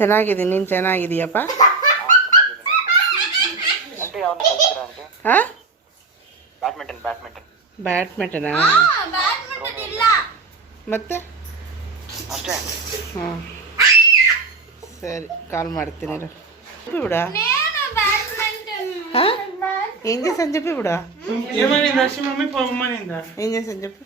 ಚೆನ್ನಾಗಿದೆ. ನೀನು ಚೆನ್ನಾಗಿದೀಯಪ್ಪ. ಹಾಂ, ಬ್ಯಾಡ್ಮಿಂಟನಾ ಮತ್ತೆ? ಹಾಂ సరే కాల్ ಮಾಡ್ತೀನಿ చెప్పి కూడా. ఏం చేశాను చెప్పి కూడా. ఏం చేశాను చెప్పు.